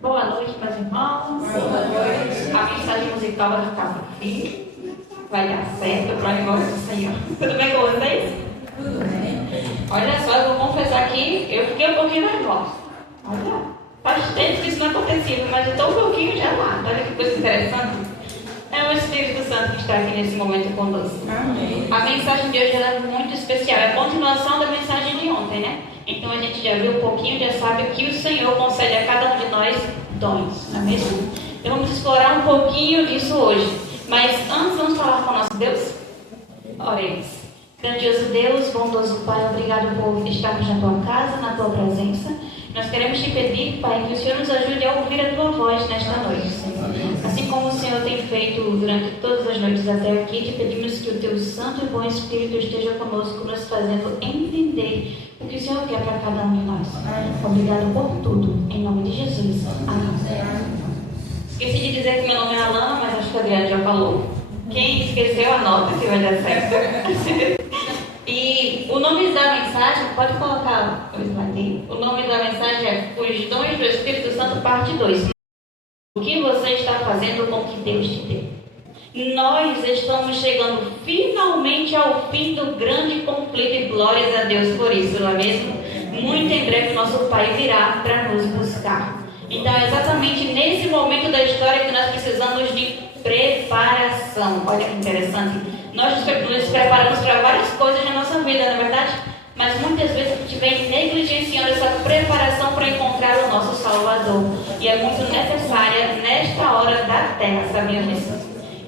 Boa noite, meus irmãos. Boa noite. A mensagem musical vai ficar por fim. Vai dar certo para o negócio do Senhor. Tudo bem com vocês? Tudo bem. Olha só, eu vou confessar aqui, eu fiquei um pouquinho nervosa. Olha, faz tempo que isso não acontecia, mas eu estou um pouquinho gelada. Olha que coisa interessante. É o Espírito Santo que está aqui nesse momento conosco. Amém. A mensagem de hoje ela é muito especial. É a continuação da mensagem de ontem, né? Então a gente já viu um pouquinho, já sabe que o Senhor concede a cada um de nós dons, não é mesmo? Então vamos explorar um pouquinho disso hoje. Mas antes vamos falar com o nosso Deus? Oremos. Grandioso Deus, bondoso Pai, obrigado por estarmos na Tua casa, na Tua presença. Nós queremos Te pedir, Pai, que o Senhor nos ajude a ouvir a Tua voz nesta noite, Senhor. Assim como o Senhor tem feito durante todas as noites até aqui, Te pedimos que o Teu Santo e Bom Espírito esteja conosco, nos fazendo entender o que o Senhor quer para cada um de nós. Obrigado por tudo, em nome de Jesus. Amém. Esqueci de dizer que meu nome é Alana, mas acho que a Adriana já falou. Quem esqueceu, anota que vai dar certo. E o nome da mensagem, pode colocar o slide aí. O nome da mensagem é Os Dons do Espírito Santo, parte 2. O que você está fazendo com o que Deus te deu? Nós estamos chegando finalmente ao fim do grande conflito e glórias a Deus por isso, não é mesmo? Muito em breve nosso Pai virá para nos buscar. Então é exatamente nesse momento da história que nós precisamos de preparação. Olha que interessante. Nós nos preparamos para várias coisas na nossa vida, não é verdade? Mas muitas vezes a gente vem negligenciando essa preparação para encontrar o nosso Salvador. E é muito necessária nesta hora da terra, sabia disso?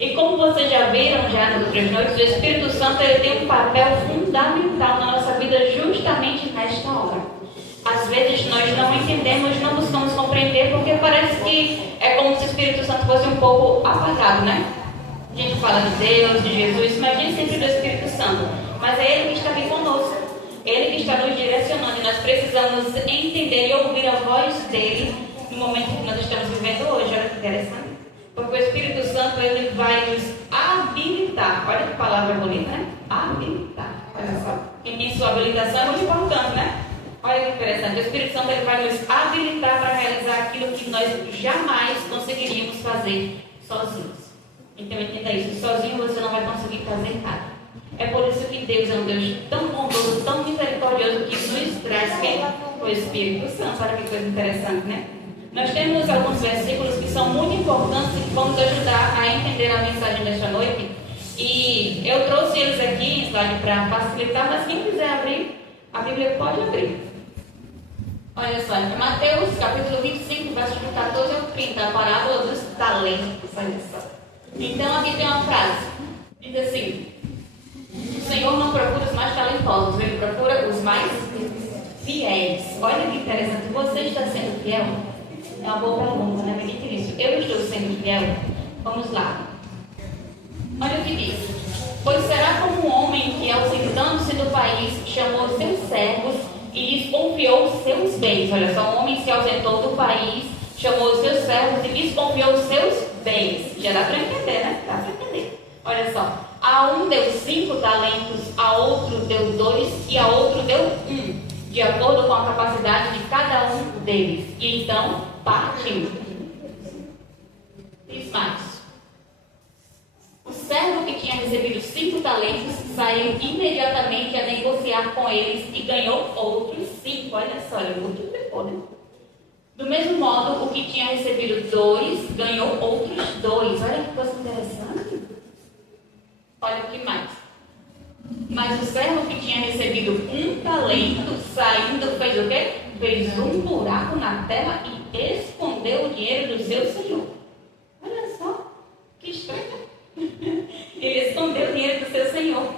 E como vocês já viram nas outras noites, o Espírito Santo ele tem um papel fundamental na nossa vida justamente nesta hora. Às vezes nós não entendemos, não buscamos compreender, porque parece que é como se o Espírito Santo fosse um pouco apagado, né? A gente fala de Deus, de Jesus, mas nem sempre do Espírito Santo. Mas é Ele que está aqui conosco. Ele que está nos direcionando. E nós precisamos entender e ouvir a voz dEle no momento que nós estamos vivendo hoje. Olha que interessante. Porque o Espírito Santo ele vai nos habilitar. Olha que palavra bonita, né? Habilitar. Olha só. E sua habilitação é muito importante, né? Olha que interessante. O Espírito Santo ele vai nos habilitar para realizar aquilo que nós jamais conseguiríamos fazer sozinhos. Então entenda isso, sozinho você não vai conseguir fazer nada. É por isso que Deus é um Deus tão bondoso, tão misericordioso, que nos traz quem? O Espírito Santo. Olha que coisa interessante, né? Nós temos alguns versículos que são muito importantes e que vão nos ajudar a entender a mensagem desta noite. E eu trouxe eles aqui em slide para facilitar, mas quem quiser abrir, a Bíblia pode abrir. Olha só, em Mateus capítulo 25, versos 14 ao 30, a parábola dos talentos. Olha só. Então aqui tem uma frase, diz assim: o Senhor não procura os mais talentosos, Ele procura os mais fiéis. Olha que interessante, você está sendo fiel? É uma boa pergunta, né? Medite nisso. Eu estou sendo fiel? Vamos lá. Olha o que diz: pois será como um homem que, ausentando-se do país, chamou os seus servos e lhes confiou os seus bens. Olha só, um homem se ausentou do país, chamou os seus servos e lhes confiou os seus bens. Já dá para entender, né? Dá para entender. Olha só, a um deu 5 talentos, a outro deu 2 e a outro deu 1, de acordo com a capacidade de cada um deles. E então partiu. Diz mais: o servo que tinha recebido 5 talentos saiu imediatamente a negociar com eles e ganhou outros 5. Olha só, ele multiplicou, né? Do mesmo modo, o que tinha recebido 2 ganhou outros 2. Olha que coisa interessante. Olha o que mais. Mas o servo que tinha recebido 1 talento, saindo, fez o quê? Fez um buraco na terra e escondeu o dinheiro do seu senhor. Olha só, que estranho. Ele escondeu o dinheiro do seu senhor.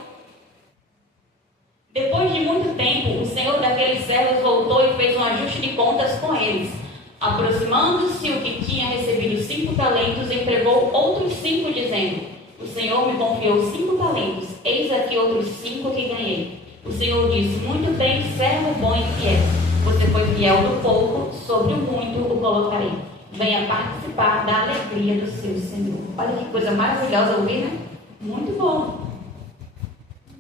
Depois de muito tempo, o senhor daqueles servos voltou e fez um ajuste de contas com eles. Aproximando-se o que tinha recebido 5 talentos, entregou outros 5, dizendo: o Senhor me confiou 5 talentos, eis aqui outros 5 que ganhei. O Senhor disse: muito bem, servo bom e fiel. Você foi fiel no pouco, sobre o muito o colocarei. Venha participar da alegria do seu Senhor. Olha que coisa maravilhosa ouvir, né? Muito bom.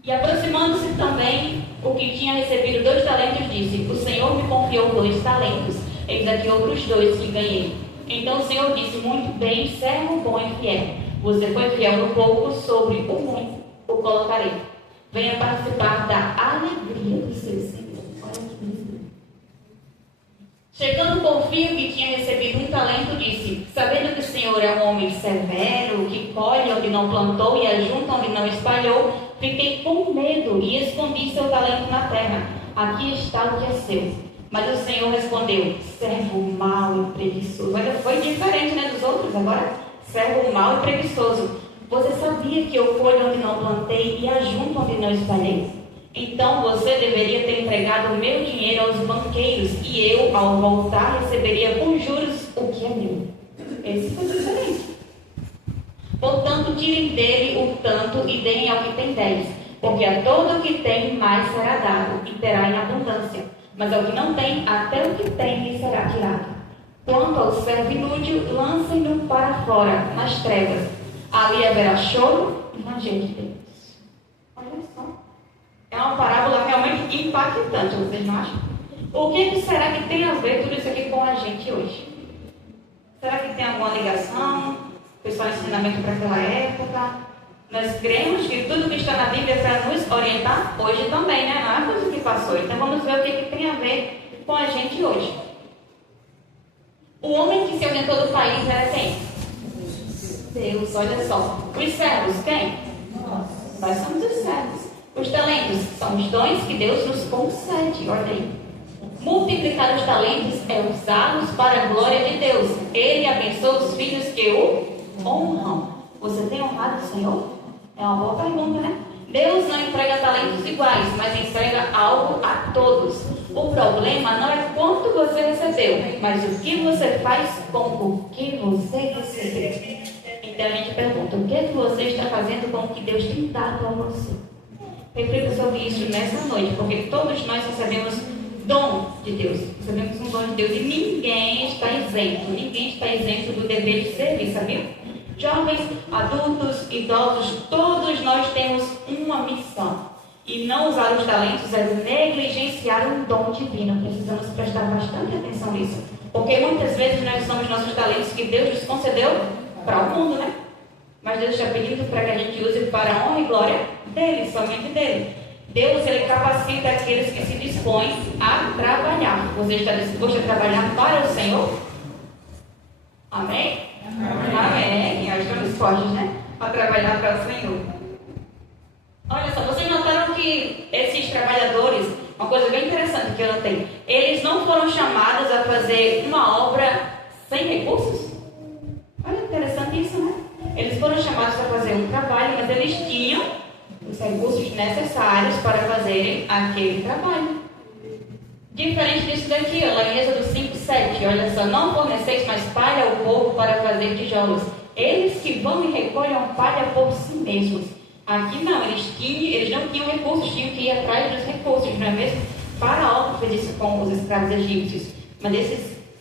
E aproximando-se também o que tinha recebido 2 talentos, disse: o Senhor me confiou 2 talentos. Eis aqui outros 2 que ganhei. Então o Senhor disse: muito bem, servo bom e fiel. Você foi fiel no pouco, sobre o muito o colocarei. Venha participar da alegria do seu Senhor. Olha que lindo. Chegando por fim, que tinha recebido um talento, disse: sabendo que o Senhor é um homem severo, que colhe onde não plantou e ajunta onde não espalhou, fiquei com medo e escondi seu talento na terra. Aqui está o que é seu. Mas o Senhor respondeu: servo mau e preguiçoso. Olha, foi diferente, né, dos outros agora. Servo mau e preguiçoso. Você sabia que eu colho onde não plantei e ajunto onde não espalhei? Então você deveria ter entregado o meu dinheiro aos banqueiros, e eu, ao voltar, receberia com juros o que é meu. Esse foi diferente. Portanto, tirem dele o tanto e deem ao que tem 10, porque a todo o que tem mais será dado, e terá em abundância. Mas ao que não tem, até o que tem lhe será tirado. Quanto ao servo inútil, lancem-no para fora, nas trevas. Ali haverá choro e ranger de dentes. Olha só. É uma parábola realmente impactante, vocês não acham? O que será que tem a ver tudo isso aqui com a gente hoje? Será que tem alguma ligação? Pessoal, ensinamento para aquela época? Nós cremos que tudo que está na Bíblia é para nos orientar hoje também, né? Não é coisa que passou. Então vamos ver o que tem a ver com a gente hoje. O homem que se ausentou do país era quem? Deus, olha só. Os servos, quem? Nós somos os servos. Os talentos são os dons que Deus nos concede. Olha aí. Multiplicar os talentos é usá-los para a glória de Deus. Ele abençoa os filhos que o honram. Você tem honrado o Senhor? É uma boa pergunta, né? Deus não entrega talentos iguais, mas entrega algo a todos. O problema não é quanto você recebeu, mas o que você faz com o que você recebeu. Então a gente pergunta: o que é que você está fazendo com o que Deus tem dado a você? Reflita sobre isso nessa noite, porque todos nós recebemos dom de Deus. Recebemos um dom de Deus e ninguém está isento. Ninguém está isento do dever de servir, sabia? Jovens, adultos, idosos, todos nós temos uma missão. E não usar os talentos é negligenciar um dom divino. Precisamos prestar bastante atenção nisso. Porque muitas vezes nós usamos nossos talentos que Deus nos concedeu para o mundo, né? Mas Deus está pedindo para que a gente use para a honra e glória dele, somente dele. Deus, ele capacita aqueles que se dispõem a trabalhar. Você está disposto a trabalhar para o Senhor? Amém? Amém. Nós estamos fortes, né? A trabalhar para o Senhor. Olha só, vocês notaram que esses trabalhadores, uma coisa bem interessante que eu notei, eles não foram chamados a fazer uma obra sem recursos? Olha, interessante isso, né? Eles foram chamados a fazer um trabalho, mas eles tinham os recursos necessários para fazerem aquele trabalho. Diferente disso daqui, ó, lá em Êxodo 5:7, olha só: não forneceis mais palha ao povo para fazer tijolos. Eles que vão e recolhem palha por si mesmos. Aqui não, eles não tinham recursos, tinham que ir atrás dos recursos, não é mesmo? Faraó fez isso com os escravos egípcios. Mas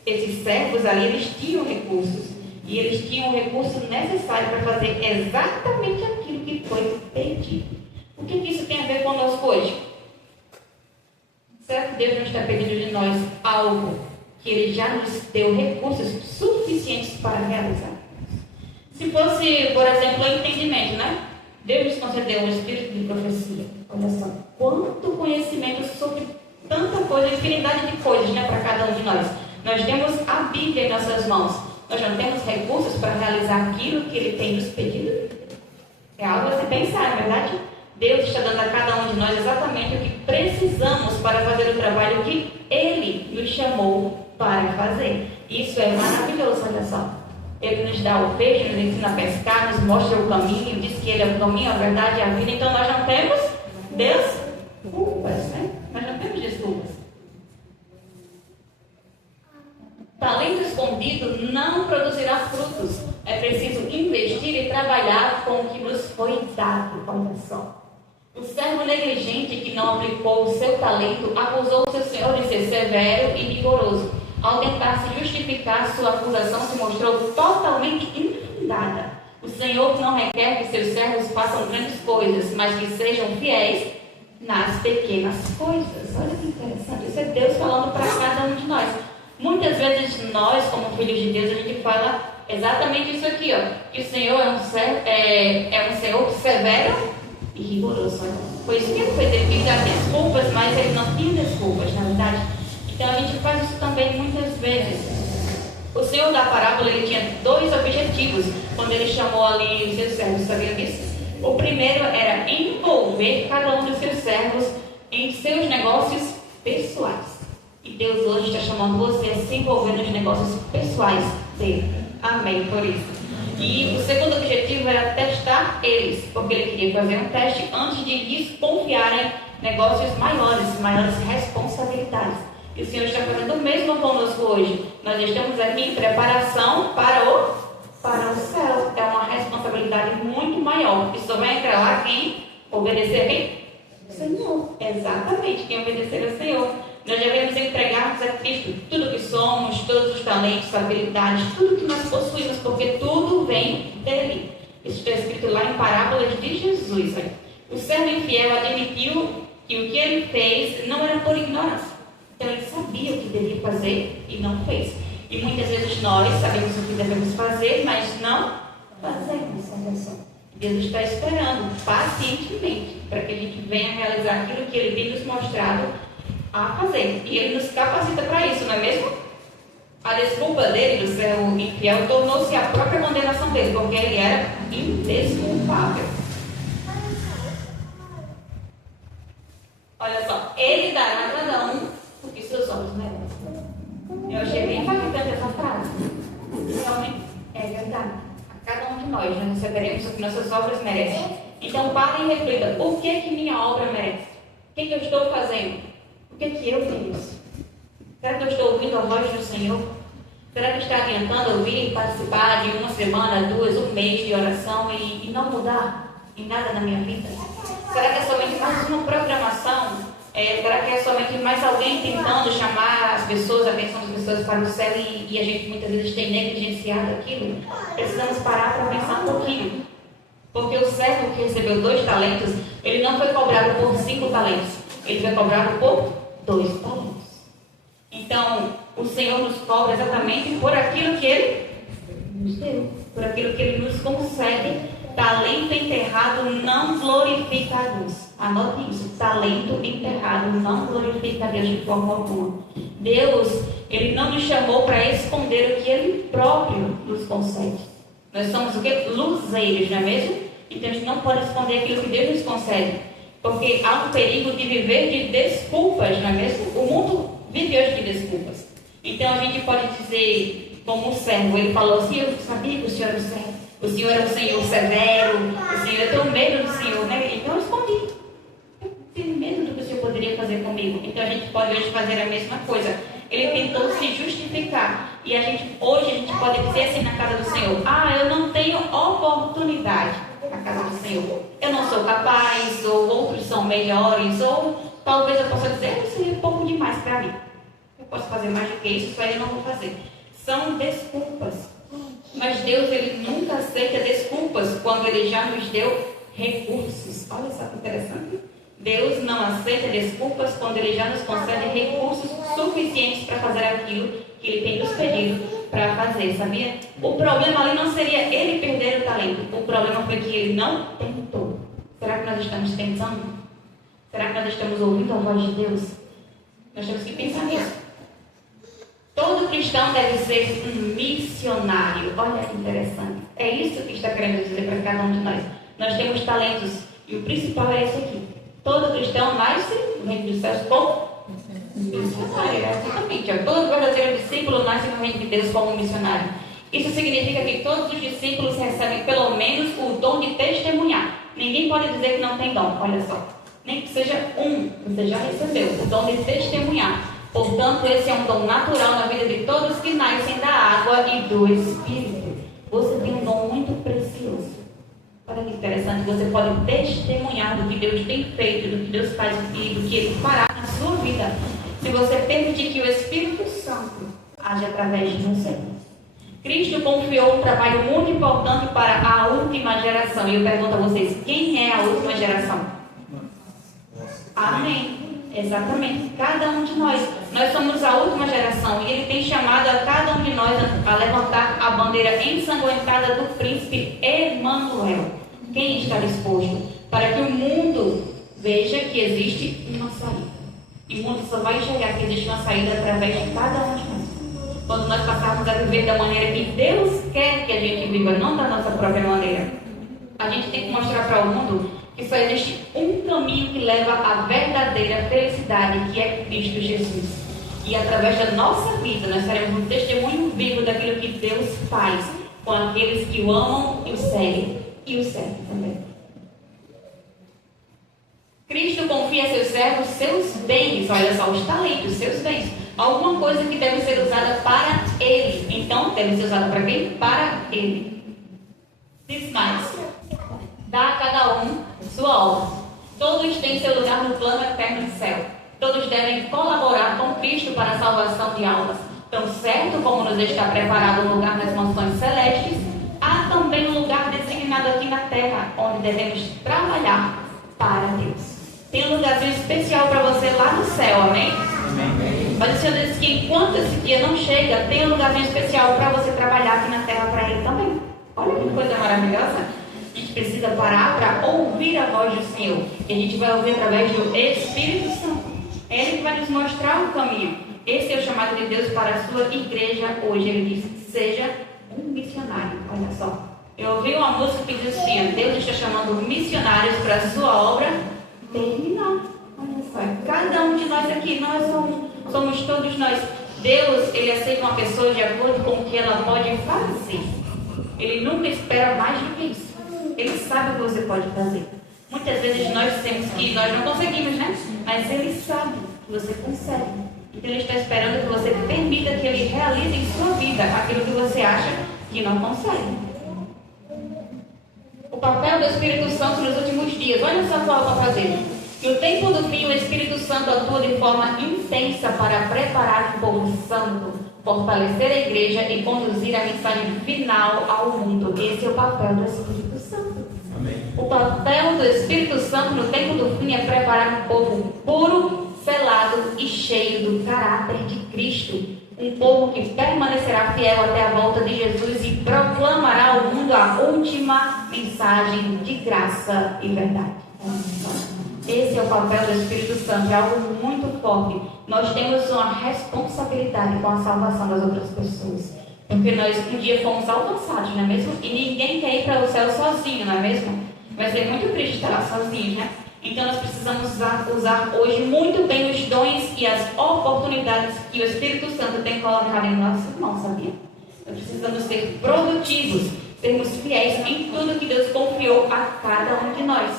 esses servos ali, eles tinham recursos. E eles tinham o recurso necessário para fazer exatamente aquilo que foi pedido. O que isso tem a ver conosco hoje? Será que Deus não está pedindo de nós algo que Ele já nos deu recursos suficientes para realizar? Se fosse, por exemplo, o entendimento, né? Deus nos concedeu um espírito de profecia. Olha só, quanto conhecimento sobre tanta coisa, infinidade de coisas, né, para cada um de nós. Nós temos a Bíblia em nossas mãos. Nós não temos recursos para realizar aquilo que Ele tem nos pedido? É algo a se pensar, não é verdade? Deus está dando a cada um de nós exatamente o que precisamos para fazer o trabalho que Ele nos chamou para fazer. Isso é maravilhoso, olha só. Ele nos dá o peixe, nos ensina a pescar, nos mostra o caminho, diz que Ele é o caminho, a verdade e a vida. Então nós não temos desculpas, né? Nós não temos desculpas. Talento escondido não produzirá frutos. É preciso investir e trabalhar com o que nos foi dado. Olha só. O servo negligente que não aplicou o seu talento acusou o seu senhor de ser severo e rigoroso. Ao tentar se justificar, sua acusação se mostrou totalmente infundada. O Senhor não requer que seus servos façam grandes coisas, mas que sejam fiéis nas pequenas coisas. Olha que interessante. Isso é Deus falando para cada um de nós. Muitas vezes nós, como filhos de Deus, a gente fala exatamente isso aqui, ó. Que o Senhor é um Senhor severo e rigoroso. Foi isso que ele fez. Ele quis dar desculpas, mas ele não tinha desculpas, na verdade. Então a gente faz isso também muitas vezes. O Senhor da parábola, ele tinha dois objetivos quando ele chamou ali os seus servos, sabia disso? O primeiro era envolver cada um dos seus servos em seus negócios pessoais. E Deus hoje está chamando você a se envolver nos negócios pessoais dele. Amém por isso. E o segundo objetivo era testar eles, porque ele queria fazer um teste antes de lhes confiarem negócios maiores responsabilidades. E o Senhor está fazendo o mesmo conosco hoje. Nós estamos aqui em preparação para o céu. É uma responsabilidade muito maior. E só vai entrar lá quem obedecer quem? O Senhor. Exatamente, quem obedecer ao Senhor. Nós devemos entregarmos a Cristo tudo que somos, todos os talentos, habilidades, tudo que nós possuímos, porque tudo vem dele. Isso está escrito lá em Parábolas de Jesus. O servo infiel admitiu que o que ele fez não era por ignorância. Então ele sabia o que devia fazer e não fez. E muitas vezes nós sabemos o que devemos fazer, mas não fazemos. Olha só. Deus está esperando pacientemente para que a gente venha realizar aquilo que ele tem nos mostrado a fazer. E ele nos capacita para isso, não é mesmo? A desculpa dele, do servo infiel, tornou-se a própria condenação dele, porque ele era indesculpável. Olha só, ele dará a cada um o que seus olhos merecem. Eu achei bem impactante essa frase. Realmente é verdade. A cada um de nós receberemos o que nossas obras merecem. Então pare e reflita: o que minha obra merece? O que eu estou fazendo? O que eu mereço? Será que eu estou ouvindo a voz do Senhor? Será que está adiantando ouvir e participar de uma semana, duas, um mês de oração e não mudar em nada na minha vida? Será que é somente mais uma programação? Será que é somente mais alguém tentando chamar as pessoas, a atenção das pessoas para o céu e a gente muitas vezes tem negligenciado aquilo? Precisamos parar para pensar um pouquinho. Porque o servo que recebeu 2 talentos, ele não foi cobrado por 5 talentos. Ele foi cobrado por 2 talentos. Então, o Senhor nos cobra exatamente por aquilo que Ele nos deu, por aquilo que Ele nos concede. Talento enterrado não glorifica a Deus. Anote isso: talento enterrado não glorifica a Deus de forma alguma. Deus, Ele não nos chamou para esconder o que Ele próprio nos concede. Nós somos o quê? Luzeiros, não é mesmo? Então a gente não pode esconder aquilo que Deus nos concede, porque há um perigo de viver de desculpas, não é mesmo? O mundo vive hoje de desculpas. Então a gente pode dizer, como o servo, ele falou assim: eu sabia que o Senhor era o servo, o Senhor é um Senhor severo, o Senhor, eu tenho medo do Senhor, né? Então eu escondi. Eu tenho medo do que o Senhor poderia fazer comigo. Então a gente pode hoje fazer a mesma coisa. Ele tentou se justificar. E hoje a gente pode dizer assim na casa do Senhor: ah, eu não tenho oportunidade na casa do Senhor. Eu não sou capaz, ou outros são melhores, ou talvez eu possa dizer: isso é pouco demais para mim. Eu posso fazer mais do que isso, só eu não vou fazer. São desculpas. Mas Deus, Ele nunca aceita desculpas quando Ele já nos deu recursos. Olha só que interessante. Deus não aceita desculpas quando Ele já nos concede recursos suficientes para fazer aquilo que Ele tem nos pedido para fazer, sabia? O problema ali não seria Ele perder o talento. O problema foi que Ele não tentou. Será que nós estamos tentando? Será que nós estamos ouvindo a voz de Deus? Nós temos que pensar nisso. Todo cristão deve ser um missionário. Olha que interessante. É isso que está querendo dizer para cada um de nós. Nós temos talentos e o principal é esse aqui. Todo cristão nasce no reino dos céus como missionário. Exatamente. Todo verdadeiro discípulo nasce no reino de Deus como missionário. Isso significa que todos os discípulos recebem pelo menos o dom de testemunhar. Ninguém pode dizer que não tem dom. Olha só. Nem que seja um, você já recebeu o dom de testemunhar. Portanto, esse é um dom natural na vida de todos que nascem da água e do Espírito. Você tem um dom muito precioso. Olha que interessante, você pode testemunhar do que Deus tem feito, do que Deus faz e do que Ele fará na sua vida, se você permitir que o Espírito Santo age através de você. Cristo confiou um trabalho muito importante para a última geração. E eu pergunto a vocês: quem é a última geração? Amém. Exatamente, cada um de nós. Nós somos a última geração e Ele tem chamado a cada um de nós a levantar a bandeira ensanguentada do príncipe Emanuel. Quem está disposto? Para que o mundo veja que existe uma saída. E o mundo só vai enxergar que existe uma saída através de cada um de nós. Quando nós passarmos a viver da maneira que Deus quer que a gente viva, não da nossa própria maneira. A gente tem que mostrar para o mundo que só existe um caminho que leva à verdadeira felicidade, que é Cristo Jesus. E através da nossa vida, nós seremos um testemunho vivo daquilo que Deus faz com aqueles que o amam e o seguem. E o servem também. Cristo confia a seus servos seus bens, olha só, os talentos, seus bens. Alguma coisa que deve ser usada para Ele. Então, deve ser usada para quem? Para Ele. Diz mais. Dá a cada um sua obra. Todos têm seu lugar no plano eterno do céu. Todos devem colaborar com Cristo para a salvação de almas. Tão certo como nos está preparado um lugar nas mansões celestes, há também um lugar designado aqui na terra, onde devemos trabalhar para Deus. Tem um lugarzinho especial para você lá no céu, amém? Amém. Mas o Senhor disse que enquanto esse dia não chega, tem um lugarzinho especial para você trabalhar aqui na terra para Ele também. Olha que coisa maravilhosa. A gente precisa parar para ouvir a voz do Senhor. E a gente vai ouvir através do Espírito Santo. É Ele que vai nos mostrar o caminho. Esse é o chamado de Deus para a sua igreja hoje. Ele diz, seja um missionário. Olha só. Eu ouvi uma música que diz assim, Deus está chamando missionários para a sua obra terminar. Olha só. Cada um de nós aqui, nós somos todos nós. Deus, Ele aceita uma pessoa de acordo com o que ela pode fazer. Ele nunca espera mais do que isso. Ele sabe o que você pode fazer. Muitas vezes nós temos que nós não conseguimos, né? Mas Ele sabe que você consegue. Então Ele está esperando que você permita que Ele realize em sua vida aquilo que você acha que não consegue. O papel do Espírito Santo nos últimos dias. Olha só qual para fazer. No tempo do fim, o Espírito Santo atua de forma intensa para preparar o povo santo, fortalecer a igreja e conduzir a mensagem final ao mundo. Esse é o papel do Espírito Santo. Amém. O papel do Espírito Santo no tempo do fim é preparar um povo puro, selado e cheio do caráter de Cristo. Um povo que permanecerá fiel até a volta de Jesus e proclamará ao mundo a última mensagem de graça e verdade. Esse é o papel do Espírito Santo, é algo muito forte. Nós temos uma responsabilidade com a salvação das outras pessoas. Porque nós um dia fomos alcançados, não é mesmo? E ninguém quer ir para o céu sozinho, não é mesmo? Vai ser muito triste estar lá sozinho, né? Então nós precisamos usar hoje muito bem os dons e as oportunidades que o Espírito Santo tem colocado em nossas mãos, sabia? Nós precisamos ser produtivos, sermos fiéis em tudo que Deus confiou a cada um de nós.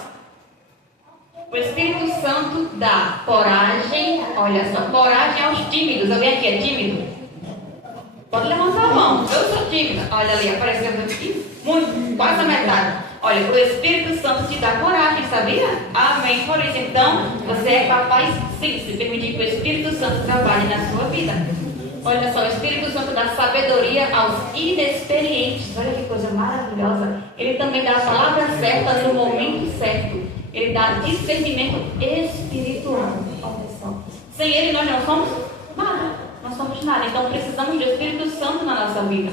O Espírito Santo dá coragem, olha só, coragem aos tímidos. Alguém aqui é tímido? Pode levantar a mão. Eu sou tímida. Olha ali, aparecendo aqui. Muito, quase a metade. Olha, o Espírito Santo te dá coragem, sabia? Amém. Por isso, então, você é capaz, sim, se permitir que o Espírito Santo trabalhe na sua vida. Olha só, o Espírito Santo dá sabedoria aos inexperientes. Olha que coisa maravilhosa. Ele também dá a palavra certa no momento certo. Ele dá discernimento espiritual. Olha só. Sem Ele nós não somos nada. Não somos nada. Então precisamos do Espírito Santo na nossa vida.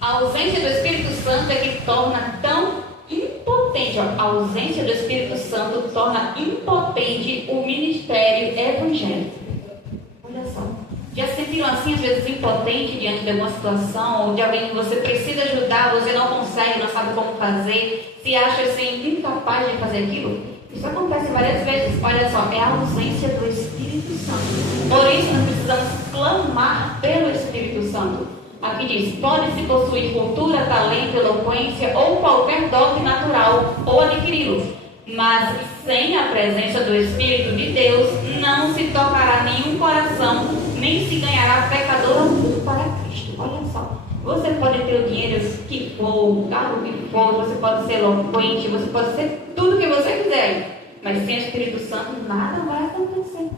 A ausência do Espírito Santo é que torna tão impotente. A ausência do Espírito Santo torna impotente o ministério evangélico. Olha só. Já se sentiram assim, às vezes, impotente diante de alguma situação, ou de alguém que você precisa ajudar, você não consegue, não sabe como fazer, se acha assim, incapaz de fazer aquilo? Isso acontece várias vezes. Olha só, é a ausência do Espírito Santo. Por isso, nós precisamos clamar pelo Espírito Santo. Aqui diz, pode-se possuir cultura, talento, eloquência, ou qualquer dote natural, ou adquiri-lo. Mas sem a presença do Espírito de Deus, não se tocará nenhum coração, nem se ganhará pecador algum para Cristo. Olha só, você pode ter o dinheiro que for, o carro que for, você pode ser eloquente, você pode ser tudo que você quiser, mas sem o Espírito Santo nada vai acontecer,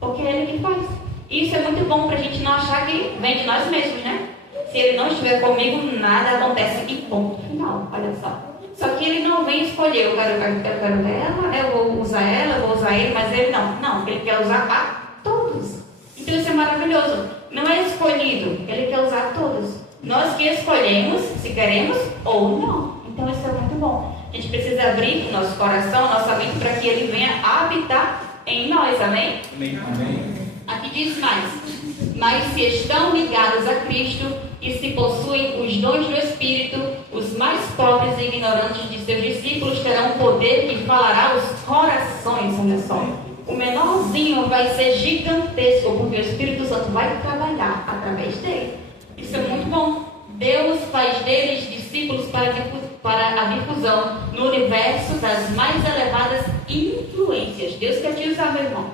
porque é Ele que faz. Isso é muito bom para a gente não achar que vem de nós mesmos, né? Se Ele não estiver comigo, nada acontece e ponto final. Olha só. Só que ele não vem escolher, eu quero ela, eu vou usar ela, eu vou usar ele, mas ele não. Não, ele quer usar a todos. Então isso é maravilhoso. Não é escolhido, ele quer usar todos. Nós que escolhemos se queremos ou não. Então isso é muito bom. A gente precisa abrir nosso coração, nossa mente, para que ele venha habitar em nós, amém? Amém. Aqui diz mais: mas se estão ligados a Cristo e se possuem os dons do Espírito, os mais pobres e ignorantes de seus discípulos terão poder que falará aos corações. Olha só, o menorzinho vai ser gigantesco, porque o Espírito Santo vai trabalhar através dele. Isso é muito bom. Deus faz deles discípulos para a difusão no universo das mais elevadas influências. Deus quer te usar, meu irmão.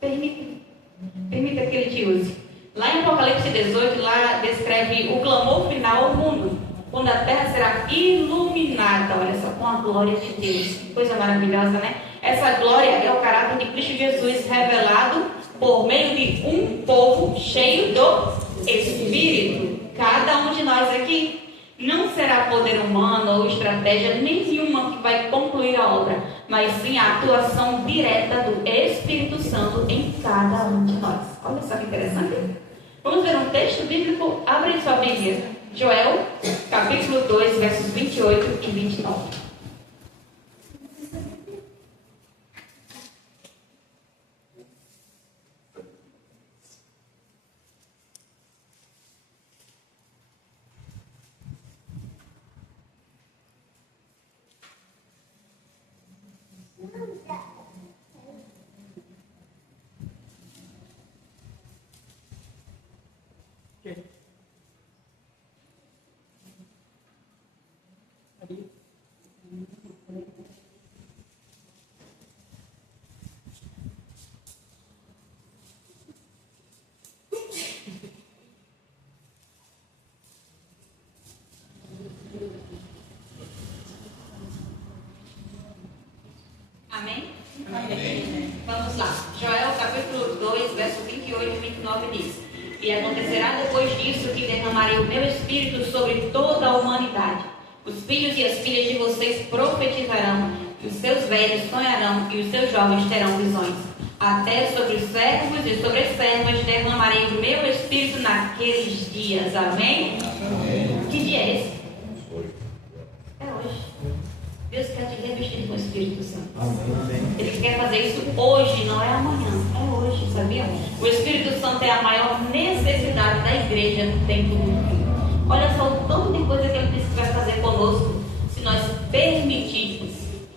Permita que ele te use. Lá em Apocalipse 18, lá descreve o clamor final ao mundo, quando a terra será iluminada, olha só, com a glória de Deus. Coisa maravilhosa, né? Essa glória é o caráter de Cristo Jesus revelado por meio de um povo cheio do Espírito. Cada um de nós aqui. Não será poder humano ou estratégia nenhuma que vai concluir a obra, mas sim a atuação direta do Espírito Santo em cada um de nós. Olha só que interessante. Vamos ver um texto bíblico? Abre sua Bíblia. Joel, capítulo 2, versos 28 e 29. Amém? Amém? Vamos lá. Joel, capítulo 2, verso 28 e 29 diz: e acontecerá depois disso que derramarei o meu espírito sobre toda a humanidade. Os filhos e as filhas de vocês profetizarão, e os seus velhos sonharão, e os seus jovens terão visões. Até sobre os servos e sobre as servas derramarei o meu espírito naqueles dias. Amém? Amém. Que dia é esse? É hoje. Deus quer te revestir com o Espírito Santo. Amém. Ele quer fazer isso hoje, não é amanhã. É hoje, sabia? O Espírito Santo é a maior necessidade da igreja no tempo do fim. Olha só o tanto de coisa que ele disse que vai fazer conosco, se nós permitirmos.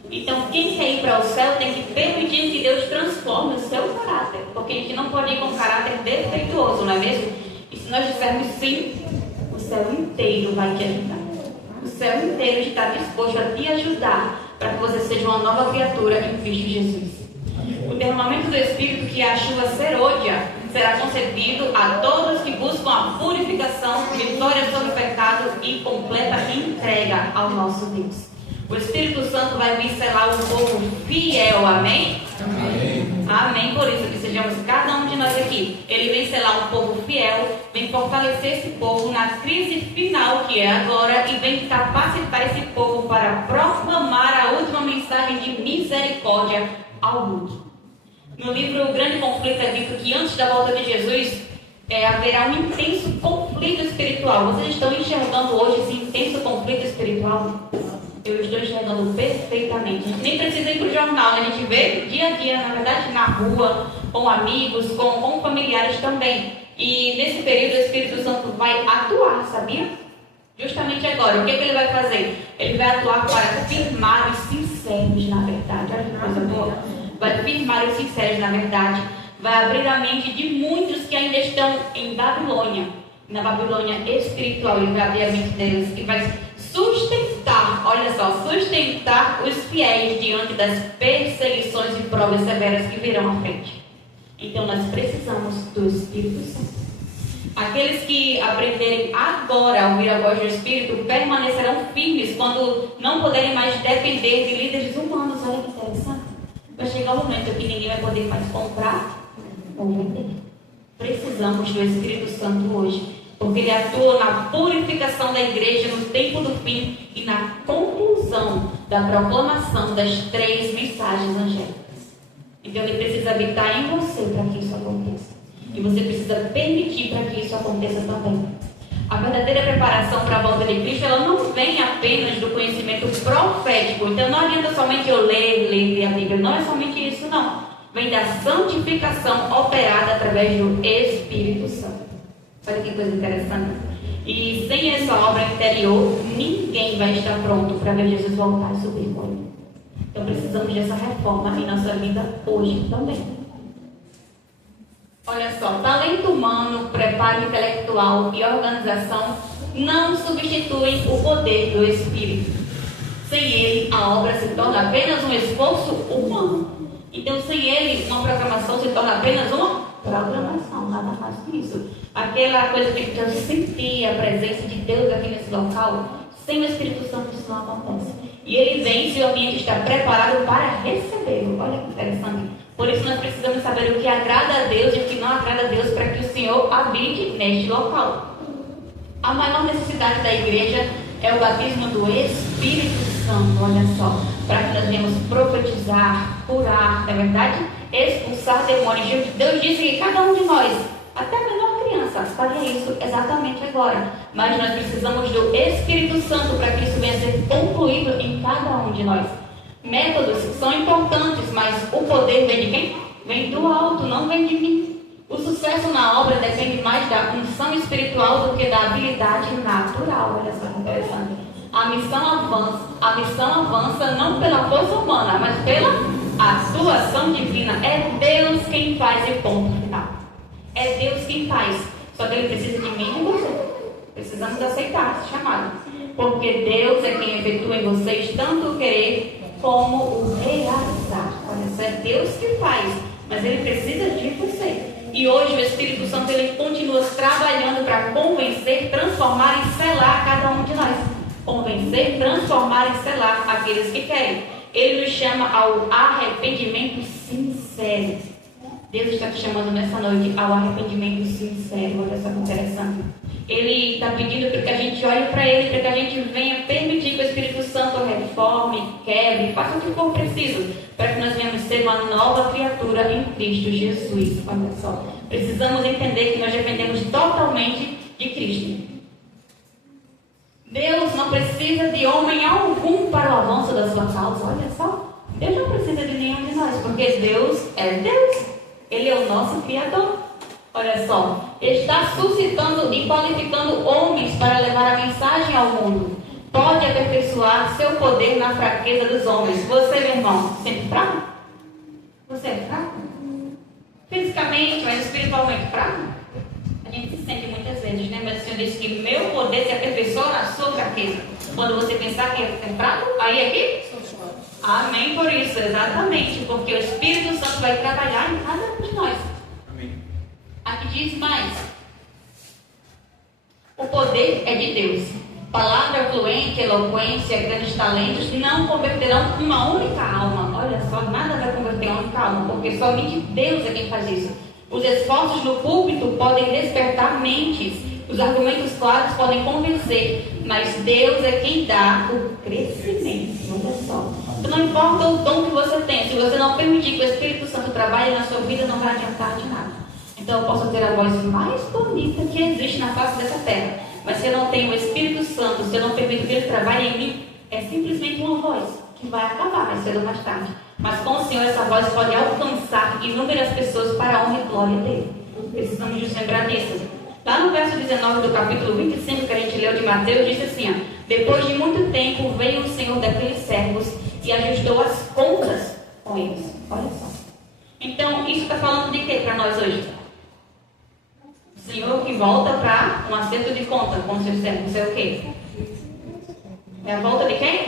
Então, quem quer ir para o céu tem que permitir que Deus transforme o seu caráter. Porque a gente não pode ir com um caráter defeituoso, não é mesmo? E se nós dissermos sim, o céu inteiro vai te ajudar. O céu inteiro está disposto a te ajudar para que você seja uma nova criatura em Cristo Jesus. O derramamento do Espírito, que é a chuva serôdia, será concedido a todos que buscam a purificação, vitória sobre o pecado e completa entrega ao nosso Deus. O Espírito Santo vai vir selar um povo fiel, amém? Amém. Amém, por isso que sejamos cada um de nós aqui. Ele vem selar um povo fiel, vem fortalecer esse povo na crise final que é agora e vem capacitar esse povo para proclamar a última mensagem de misericórdia ao mundo. No livro O Grande Conflito é dito que antes da volta de Jesus haverá um intenso conflito espiritual. Vocês estão enxergando hoje esse intenso conflito espiritual? Eu estou enxergando perfeitamente. A gente nem precisa ir para o jornal, né? A gente vê dia a dia, na verdade, na rua, com amigos, com familiares também. E nesse período o Espírito Santo vai atuar, sabia? Justamente agora. O que ele vai fazer? Ele vai atuar para firmar os sinceros na verdade. Olha que coisa boa. Vai firmar os sinceros na verdade. Vai abrir a mente de muitos que ainda estão em Babilônia. Na Babilônia espiritual. Ele vai abrir a mente deles e vai sustentar, olha só, sustentar os fiéis diante das perseguições e provas severas que virão à frente. Então nós precisamos do Espírito Santo. Aqueles que aprenderem agora a ouvir a voz do Espírito permanecerão firmes quando não puderem mais depender de líderes humanos. Olha que interessante. Vai chegar o momento que ninguém vai poder mais comprar ou vender. Precisamos do Espírito Santo hoje. porque ele atua na purificação da igreja no tempo do fim e na conclusão da proclamação das 3 mensagens angélicas. Então ele precisa habitar em você para que isso aconteça. E você precisa permitir para que isso aconteça também. A verdadeira preparação para a volta de Cristo, ela não vem apenas do conhecimento profético. Então não adianta somente eu ler a Bíblia. Não é somente isso, não. Vem da santificação operada através do Espírito Santo. Olha que coisa interessante. E sem essa obra interior, ninguém vai estar pronto para ver Jesus voltar e subir com ele. Então precisamos dessa reforma em nossa vida hoje também. Olha só, talento humano, preparo intelectual e organização não substituem o poder do Espírito. Sem ele, a obra se torna apenas um esforço humano. Então, sem ele, uma programação se torna apenas uma programação, nada mais que isso. Aquela coisa que eu senti a presença de Deus aqui nesse local, sem o Espírito Santo isso não acontece. E ele vem se o ambiente está preparado para recebê-lo. Olha que interessante. Por isso nós precisamos saber o que agrada a Deus e o que não agrada a Deus para que o Senhor habite neste local. A maior necessidade da igreja é o batismo do Espírito Santo, olha só, para que nós venhamos profetizar, curar, não é verdade? Expulsar demônios. Deus disse que cada um de nós, até a menor criança, faria isso exatamente agora. Mas nós precisamos do Espírito Santo para que isso venha a ser concluído em cada um de nós. Métodos são importantes, mas o poder vem de quem? Vem do alto, não vem de mim. O sucesso na obra depende mais da unção espiritual do que da habilidade natural. Olha só que interessante. A missão avança não pela força humana, mas pela atuação divina. É Deus quem faz e ponto final. É Deus quem faz. Só que Ele precisa de mim e de você. Precisamos aceitar esse chamado. Porque Deus é quem efetua em vocês tanto o querer como o realizar. Olha só, é Deus que faz, mas Ele precisa de você. E hoje o Espírito Santo ele continua trabalhando para convencer, transformar e selar cada um de nós. Convencer, transformar e selar aqueles que querem. Ele nos chama ao arrependimento sincero. Deus está te chamando nessa noite ao arrependimento sincero. Olha só que interessante. Ele está pedindo para que a gente olhe para Ele, para que a gente venha permitir que o Espírito Santo reforme, quebre, faça o que for preciso, para que nós venhamos ser uma nova criatura em Cristo Jesus. Olha só, precisamos entender que nós dependemos totalmente de Cristo. Deus não precisa de homem algum para o avanço da sua causa. Olha só, Deus não precisa de nenhum de nós, porque Deus é Deus. Ele é o nosso Criador. Olha só, está suscitando e qualificando homens para levar a mensagem ao mundo. Pode aperfeiçoar seu poder na fraqueza dos homens. Você, meu irmão, sempre fraco? Você é fraco? Fisicamente, mas espiritualmente fraco? A gente se sente muitas vezes, né? Mas o Senhor disse que meu poder se aperfeiçoa na sua fraqueza. Quando você pensar que é fraco, aí aqui? Amém por isso, exatamente. Porque o Espírito Santo vai trabalhar em cada um de nós. Aqui diz mais. O poder é de Deus. Palavra fluente, eloquência, grandes talentos não converterão uma única alma. Olha só, nada vai converter uma única alma, porque somente Deus é quem faz isso. Os esforços no púlpito podem despertar mentes. Os argumentos claros podem convencer. Mas Deus é quem dá o crescimento. Olha só. Então, não importa o dom que você tem. Se você não permitir que o Espírito Santo trabalhe na sua vida, não vai adiantar de nada. Então eu posso ter a voz mais bonita que existe na face dessa terra. Mas se eu não tenho o Espírito Santo, se eu não permito que Ele trabalhe em mim, é simplesmente uma voz que vai acabar mais cedo ou mais tarde. Mas com o Senhor essa voz pode alcançar inúmeras pessoas para a honra e glória dEle. Precisamos nos lembrar disso. Lá no verso 19 do capítulo 25 que a gente leu de Mateus, diz assim, ó, depois de muito tempo veio o Senhor daqueles servos e ajustou as contas com eles. Olha só. Então isso está falando de quê para nós hoje? Senhor que volta para um acerto de conta com seus servos, não sei o quê. É a volta de quem?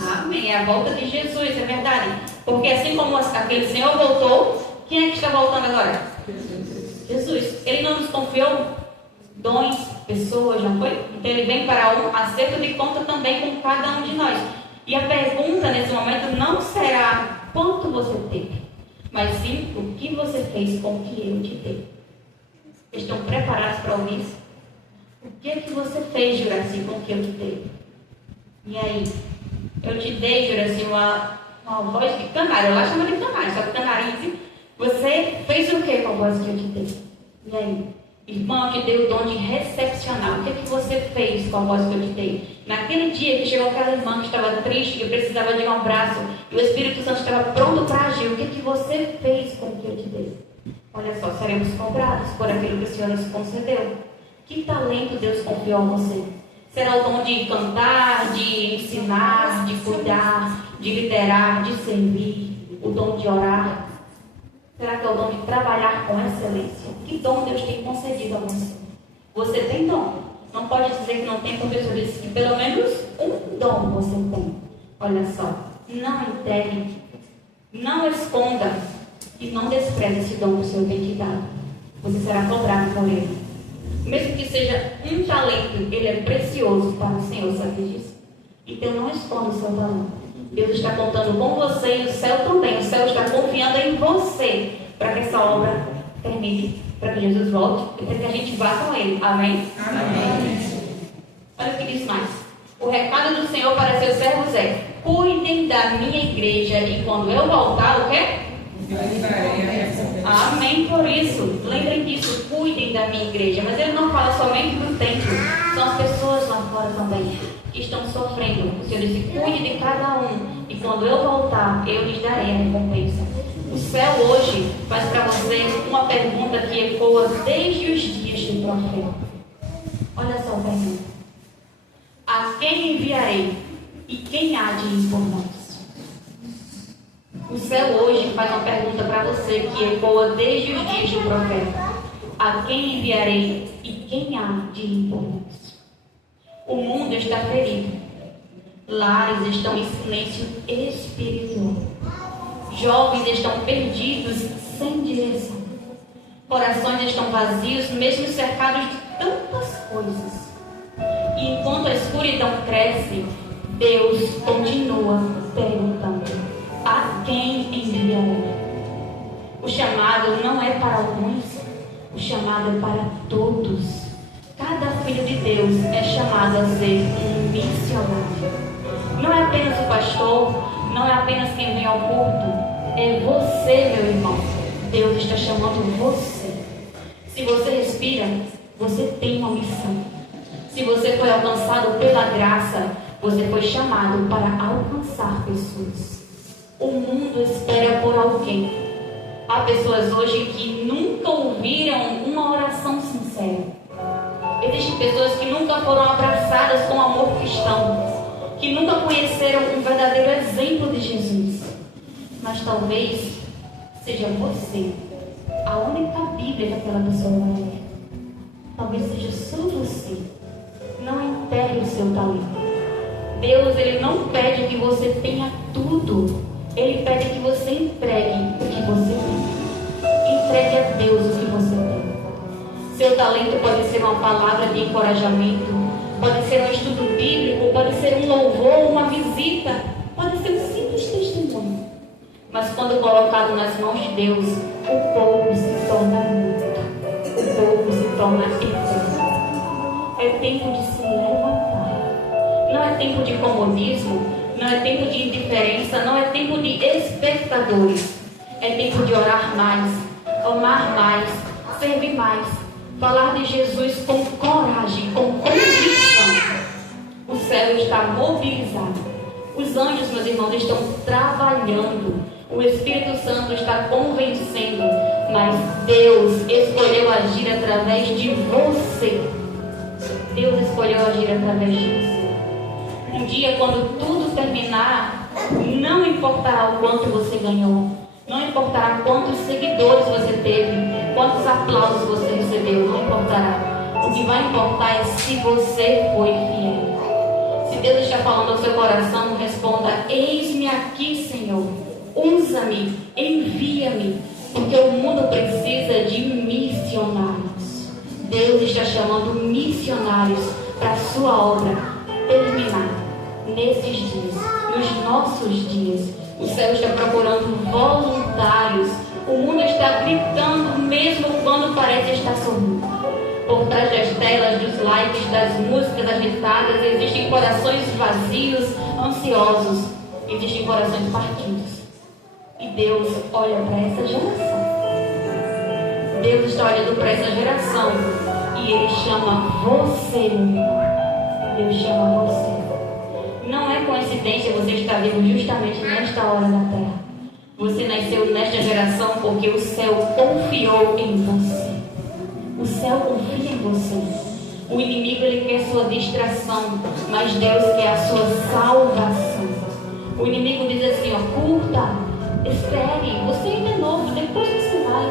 Amém, é a volta de Jesus, é verdade. Porque assim como aquele Senhor voltou, quem é que está voltando agora? Jesus. Ele não nos confiou dons, pessoas, não foi? Então Ele vem para um acerto de conta também com cada um de nós. E a pergunta nesse momento não será quanto você teve, mas sim o que você fez com o que eu te dei. Estão preparados para ouvir isso? O que você fez, Juraci, com o que eu te dei? E aí? Eu te dei, Juraci, uma voz de canário. Eu lá chamo de canário, só que canarize. Você fez o que com a voz que eu te dei? E aí? Irmão, eu te dei o dom de recepcionar. O que você fez com a voz que eu te dei? Naquele dia que chegou aquela irmã que estava triste, que precisava de um abraço, e o Espírito Santo estava pronto para agir, o que você fez com o que eu te dei? Olha só, seremos cobrados por aquilo que o Senhor nos concedeu. Que talento Deus confiou a você? Será o dom de cantar, de ensinar, de cuidar, de liderar, de servir, o dom de orar? Será que é o dom de trabalhar com excelência? Que dom Deus tem concedido a você? Você tem dom. Não pode dizer que não tem, porque o Senhor disse que pelo menos um dom você tem. Olha só, não entregue, não esconda e não despreze esse dom que o Senhor tem te dado. Você será cobrado por ele. Mesmo que seja um talento, ele é precioso para o Senhor, sabe disso? Então não esconda o seu talento. Deus está contando com você e o céu também. O céu está confiando em você para que essa obra termine, para que Jesus volte e para que a gente vá com ele. Amém? Amém. Olha o que diz mais. O recado do Senhor para seus servos é: cuidem da minha igreja e quando eu voltar, o quê? Amém por isso. Lembrem disso, cuidem da minha igreja. Mas ele não fala somente do templo. São as pessoas lá fora também que estão sofrendo. O Senhor disse: cuide de cada um. E quando eu voltar, eu lhes darei a recompensa. O céu hoje faz para você uma pergunta que ecoa desde os dias do profeta. Olha só a pergunta: a quem enviarei? E quem há de ir por nós? O céu hoje faz uma pergunta para você que ecoa desde os dias do profeta: a quem enviarei e quem há de ir por nós? O mundo está ferido. Lares estão em silêncio espiritual. Jovens estão perdidos sem direção. Corações estão vazios, mesmo cercados de tantas coisas. E enquanto a escuridão cresce, Deus continua perguntando: a quem enviarei? O chamado não é para alguns, o chamado é para todos. Cada filho de Deus é chamado a ser um missionário. Não é apenas o pastor, não é apenas quem vem ao culto, é você, meu irmão. Deus está chamando você. Se você respira, você tem uma missão. Se você foi alcançado pela graça, você foi chamado para alcançar pessoas. O mundo espera por alguém. Há pessoas hoje que nunca ouviram uma oração sincera. Existem pessoas que nunca foram abraçadas com amor cristão, que nunca conheceram um verdadeiro exemplo de Jesus. Mas talvez seja você a única Bíblia que aquela pessoa vai ler. Talvez seja só você. Não enterre o seu talento. Deus, ele não pede que você tenha tudo. Ele pede que você entregue o que você tem. Entregue a Deus o que você tem. Seu talento pode ser uma palavra de encorajamento, pode ser um estudo bíblico, pode ser um louvor, uma visita, pode ser um simples testemunho. Mas quando colocado nas mãos de Deus, o pouco se torna muito, o pouco se torna eterno. É tempo de se levantar. Não é tempo de comodismo, não é tempo de indiferença, não é tempo de espectadores. É tempo de orar mais, amar mais, servir mais, falar de Jesus com coragem, com convicção. O céu está mobilizado. Os anjos, meus irmãos, estão trabalhando. O Espírito Santo está convencendo. Mas Deus escolheu agir através de você. Deus escolheu agir através de você. Um dia, quando tudo terminar, não importará o quanto você ganhou. Não importará quantos seguidores você teve, quantos aplausos você recebeu, não importará. O que vai importar é se você foi fiel. Se Deus está falando ao seu coração, responda: eis-me aqui, Senhor. Usa-me, envia-me, porque o mundo precisa de missionários. Deus está chamando missionários para a sua obra terminar nesses dias, nos nossos dias. O céu está procurando voluntários. O mundo está gritando mesmo quando parece estar sorrindo. Por trás das telas, dos likes, das músicas agitadas, existem corações vazios, ansiosos, existem corações partidos. E Deus olha para essa geração. Deus está olhando para essa geração e Ele chama você, meu irmão. Deus chama você. Não é coincidência você estar vivo justamente nesta hora da terra. Você nasceu nesta geração porque o céu confiou em você. O céu confia em você. O inimigo, ele quer a sua distração, mas Deus quer a sua salvação. O inimigo diz assim, ó, curta, espere, você ainda é novo, depois você vai.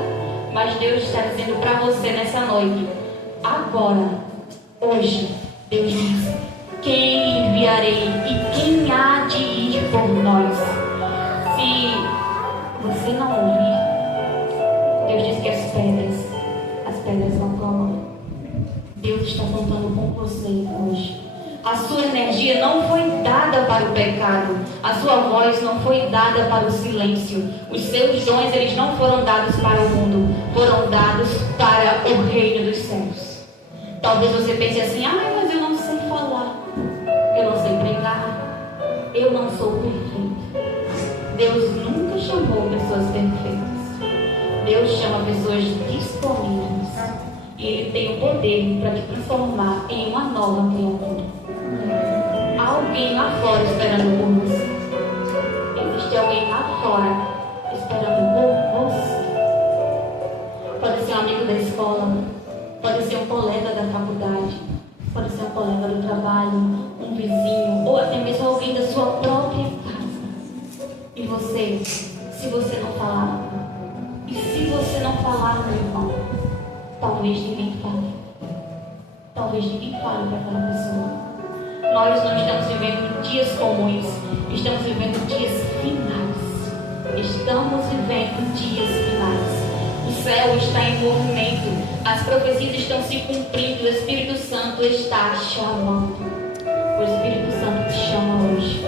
Mas Deus está dizendo para você nessa noite, agora, hoje, Deus diz, quem enviarei e quem há de ir por nós? Se você não ouvir, Deus diz que as pedras vão clamar. Deus está contando com você hoje. A sua energia não foi dada para o pecado. A sua voz não foi dada para o silêncio. Os seus dons, eles não foram dados para o mundo. Foram dados para o reino dos céus. Talvez você pense assim, mas eu não sei falar. Eu não sei pregar. Eu não sou perfeito. Deus nunca chamou pessoas perfeitas. Deus chama pessoas disponíveis. E Ele tem o poder para te transformar em uma nova criatura. Há alguém lá fora esperando por você. Existe alguém lá fora esperando por você. Pode ser um amigo da escola, pode ser um colega da faculdade, pode ser um colega do trabalho, um vizinho, ou até mesmo alguém da sua própria casa. E você, se você não falar, e se você não falar, meu irmão, talvez ninguém fale. Talvez ninguém fale para aquela pessoa. Nós não estamos vivendo dias comuns, estamos vivendo dias finais. Estamos vivendo dias finais. O céu está em movimento, as profecias estão se cumprindo, o Espírito Santo está chamando. O Espírito Santo te chama hoje.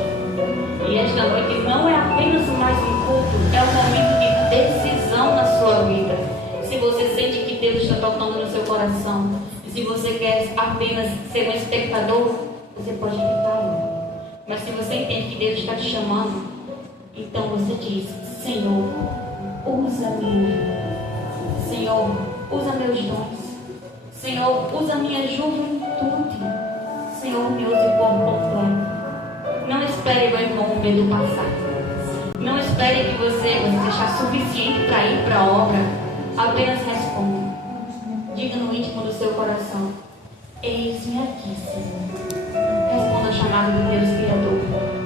E esta noite não é apenas mais um culto, é um momento de decisão na sua vida. Se você sente que Deus está tocando no seu coração, e se você quer apenas ser um espectador, você pode ficar aí. Mas se você entende que Deus está te chamando, então você diz, Senhor, usa-me. Senhor, usa meus dons. Senhor, usa minha juventude. Senhor, me use por completo. Não espere, meu irmão, o medo passar. Não espere que você achar suficiente para ir para a obra. Apenas responda. Diga no íntimo do seu coração, eis-me aqui, Senhor. Responda ao chamado do Deus Criador.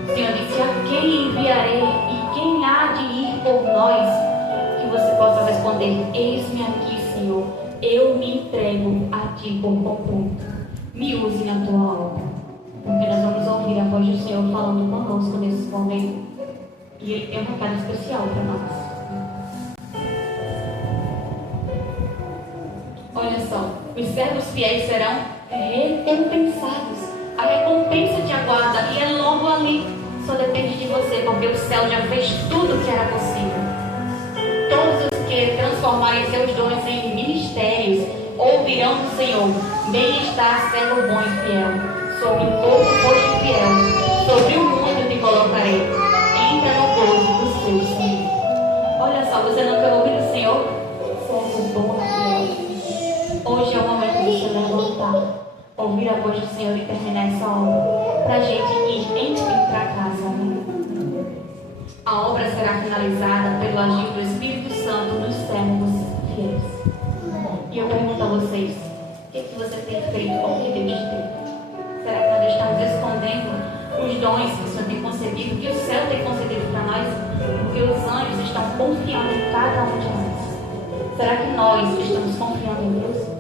O Senhor disse, a quem enviarei e quem há de ir por nós? Que você possa responder, eis-me aqui, Senhor. Eu me entrego a Ti por completo. Me use na Tua obra. Porque nós vamos ouvir a voz do Senhor falando conosco nesse momento. E Ele tem um recado especial para nós. Olha só, os servos fiéis serão recompensados. A recompensa te aguarda e é logo ali. Só depende de você, porque o céu já fez tudo o que era possível. Todos os que transformarem seus dons em ministérios ouvirão do Senhor: bem-estar, servo bom e fiel. Sobre o pouco foste fiel, sobre o muito te colocarei. Entra no gozo do seu Senhor. Olha só, você não quer ouvir do Senhor? Servo bom e fiel. Hoje é o momento de se levantar, ouvir a voz do Senhor e terminar essa obra, para a gente ir para casa. Amém? A obra será finalizada pelo agir do Espírito Santo nos servos fiéis. E eu pergunto a vocês, o que você tem feito com o que Deus tem? Será que nós estamos escondendo os dons que o Senhor tem concedido, que o céu tem concedido para nós? Porque os anjos estão confiando em cada um de nós. Será que nós estamos confiando em Deus?